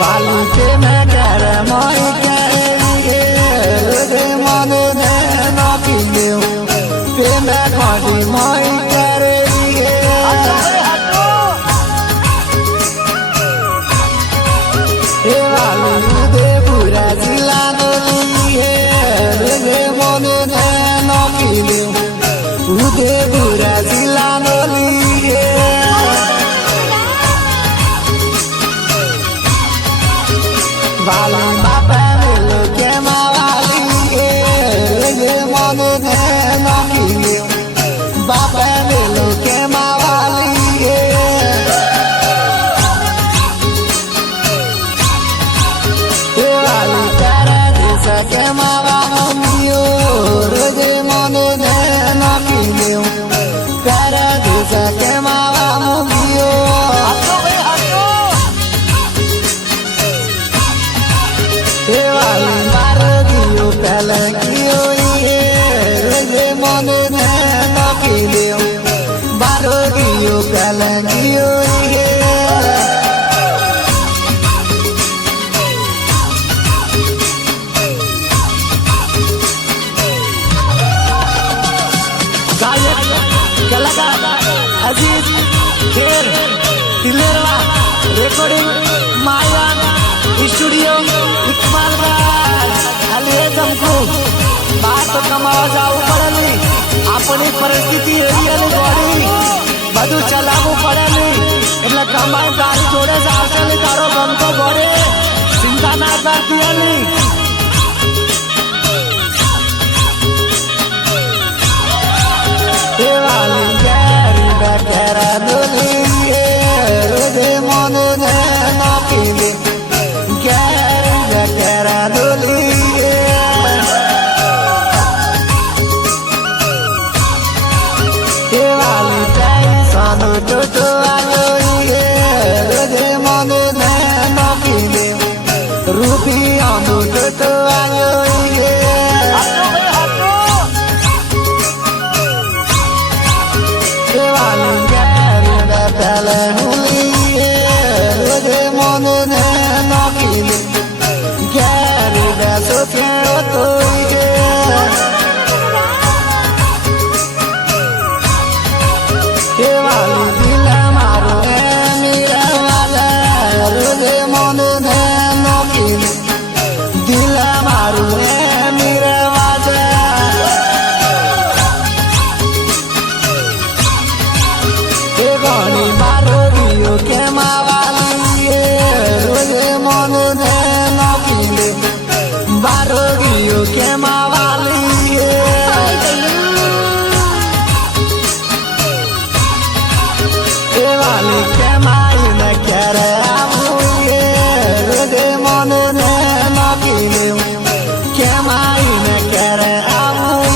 વાલી તે મેં કરે મોઈ કરે રે મને ને નાખી દેવ તે મેં ખાડી મોઈ કરે એ વાલી દે પૂરા જિલ્લા નો લીએ રે મને ને નાખી દેવ ઉદે પૂરા જિલ્લા નો લીએ વાલી બાપા મેલો કેમાં વાલી રે મને ને નાખી દેવ બાપા મેલો કેમાં વાલી એ વાલી તારા દેશ કેમાં વાલીઓ રે મને ને નાખી દેવ તારા દેશ કેમાં વાલીઓ વાલી મારો દિયો પેલંગીઓ રે મને ને નાખી દેવ મારો દિયો પેલંગીઓ गायक कलाकार अजीज खेर तिलेरवा रेकॉर्डिंग माया स्टूडियो इकबालगढ़ अलिए तुमको बात तो कमावा जाऊ पड़ेली अपनी परिस्थिति एरियाली गोड़ी બધું ચલાવવું પડેલી એટલે કમાઈ તારી જોડે જ આવશે તારો ગમતો ગોળે ચિંતા ના કરતી એલી એ વાલી ગેરી બેઠેરા દોલી રે મને ને નાખી દે ગેરી બેઠેરા દોલી એ વાલી ટેન્શન ટોટો આવ્યો રે મને ને નાખી દે રૂપિયાનો ટોટો આવ્યો વાલી ગેરી બેઠેલે હુલી રે મને ને નાખી દે ગેરી બેસો કેળો તો એ વાલી દિલ મારો મીરાવાલા રે મને ને નાખી દે દિલ મારું મીરાવાલા એ ગણી મારો દિયો કેમાં વાલી રે મને ને નાખી દે મારો દિયો કેમાં વાલી એ વાલી કેમાઈ ને ક્યારે આવું રે મને ને નાખી દેવ કેમાઈ ને ક્યારે આવું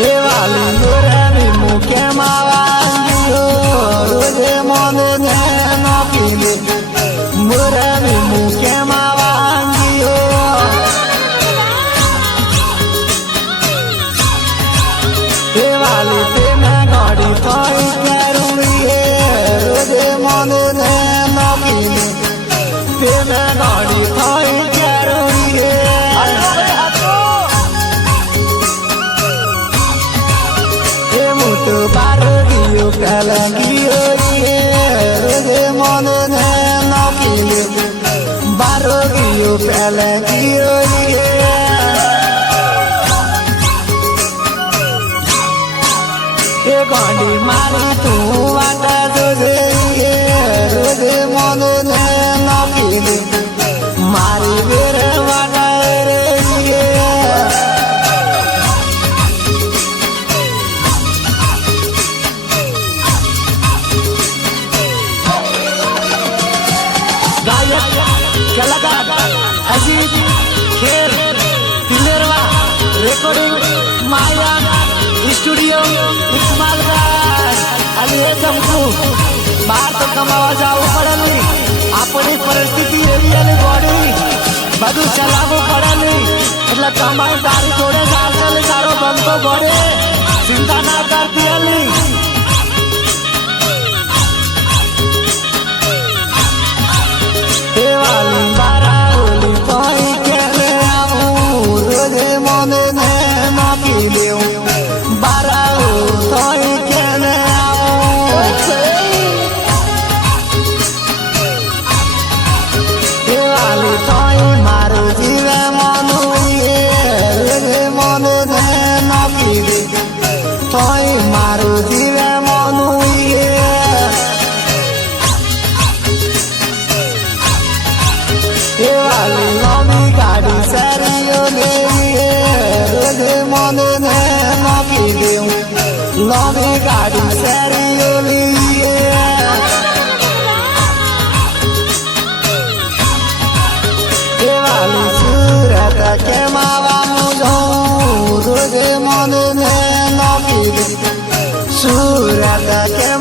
એ વાલી ગોરાની મુકે માવાંગીઓ રે મને ને નાખી દે ગોરાની મુકે માવાંગીઓ એ વાલી તેને ગાડી થઈ કરું રે મને ને નાખી દે તેને ગાડી થઈ કરું તો બારો દિયો પેલંગીઓ રે મને ને નાખી દે બારો દિયો પેલંગીઓ એ ગાડી મારી તું વાટા જોજે રે મને ને નાખી દે મારી વેર વાટા રે गायक कलाकार अजीज खेर तिलेरवा रेकॉर्डिंग माया स्टूडियो इकबालगढ़ अलिए तुमको बाहर तो कमावा जाऊ पड़ेली अपनी परिस्थिति एरियाली गोड़ी બધું ચલાવવું પડેલી એટલે કમાઈ તારી જોડે જ આવશે તારો ગમતો ગોળે ચિંતા ના કરતી એલી का क्या